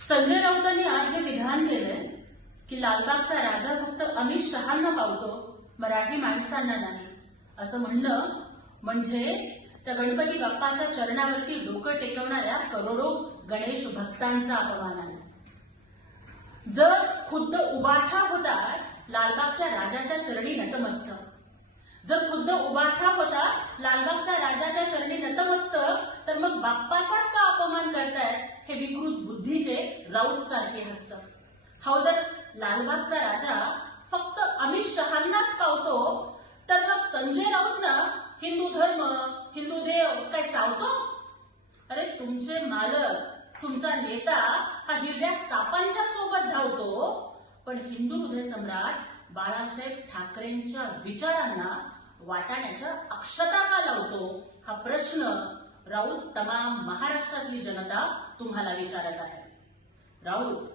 संजय राऊतांनी आज जे विधान केलंय की लालबागचा राजा फक्त अमित शहांना पावतो, मराठी माणसांना नाही, असं म्हणणं म्हणजे त्या गणपती बाप्पाच्या चरणावरती डोकं टेकवणाऱ्या करोडो गणेश भक्तांचा अपमान आहे. जर खुद्द उबाठा होता लालबागच्या राजाच्या चरणी नतमस्तक, जर खुद्द उबाठा होता लालबागच्या राजाच्या चरणी नतमस्तक, तर मग बाप्पाचाच का अपमान करतायत हे विकृत बुद्धीचे राऊत सारखे हसत. हा जर लालबागचा राजा फक्त अमित शहांनाच पावतो, तर मग संजय राऊतनं हिंदू धर्म, हिंदू देव काय चावतो? अरे तुमचे मालक, तुमचा नेता हा हिरव्या सापांच्या सोबत धावतो, पण हिंदू हृदय सम्राट बाळासाहेब ठाकरेंच्या विचारांना वाटाण्याच्या अक्षता का लावतो? हा प्रश्न राऊत तमाम महाराष्ट्रातली जनता तुम्हाला विचारत आहे. राऊत,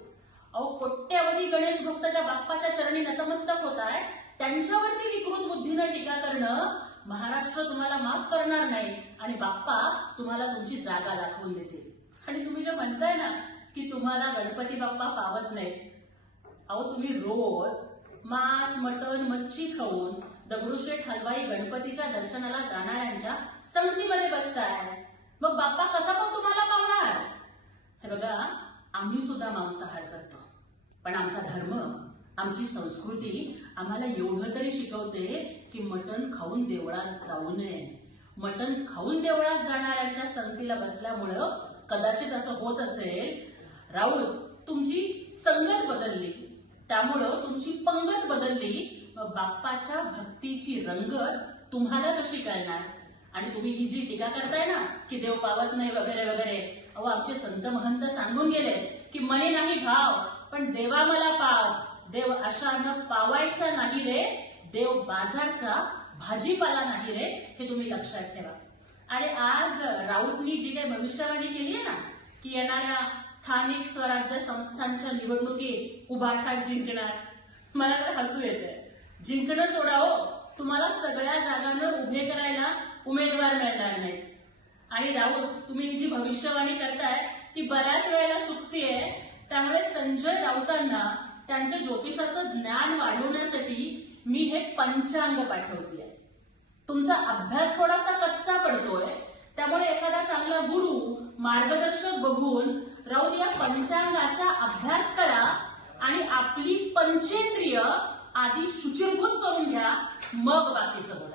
अहो कोट्यावधी गणेश भक्ताच्या बाप्पाच्या चरणी नतमस्तक होत आहे, त्यांच्यावरती विकृत बुद्धीनं टीका करणं महाराष्ट्र तुम्हाला माफ करणार नाही आणि बाप्पा तुम्हाला तुमची जागा दाखवून देतील. आणि तुम्ही जे म्हणताय ना की तुम्हाला गणपती बाप्पा पावत नाही, अहो तुम्ही रोज मांस, मटण, मच्छी खाऊन दगडूशेठ हलवाई गणपतीच्या दर्शनाला जाणाऱ्यांच्या संगतीमध्ये बसताय, मग बाप्पा कसा पण तुम्हाला पावणार? हे बघा, आम्ही सुद्धा मांसाहार करतो, पण आमचा धर्म, आमची संस्कृती आम्हाला एवढं तरी शिकवते की मटण खाऊन देवळात जाऊ नये. मटण खाऊन देवळात जाणाऱ्यांच्या संगतीला बसल्यामुळं कदाचित असं होत असेल. राऊत, तुमची संगत बदलली, त्यामुळं तुमची पंगत बदलली, मग बाप्पाच्या भक्तीची रंगत तुम्हाला कशी कळणार? आणि तुम्ही ही जी टीका करताय ना की देव पावत नाही वगैरे वगैरे, अहो आमचे संत महंत सांगून गेले की मनी नाही भाव, पण देवा मला पाव. देव अशानं पावायचा नाही रे, देव बाजारचा भाजीपाला नाही रे, हे तुम्ही लक्षात ठेवा. आणि आज राऊतनी जी काही भविष्यवाणी केली आहे ना की येणाऱ्या स्थानिक स्वराज्य संस्थांच्या निवडणुकीत उभाठा जिंकणार, मला तर हसू येते. जिंकणं सोडा हो, तुम्हाला सगळ्या जागांवर उभे करायला उमेदवार मिळणार नाहीत. आणि राऊत, तुम्ही ही जी भविष्यवाणी करताय ती बऱ्याच वेळेला चुकतीये. त्यामुळे संजय राऊतांना त्यांच्या ज्योतिषाचं ज्ञान वाढवण्यासाठी मी हे पंचांग पाठवतेय. तुमचा अभ्यास थोडासा कच्चा पडतोय, त्यामुळे एखादा चांगला गुरु, मार्गदर्शक बघून राऊत या पंचांगाचा अभ्यास करा आणि आपली पंचेंद्रिय आधी शुचिर्भूत करून घ्या, मग बाकीचं बोला.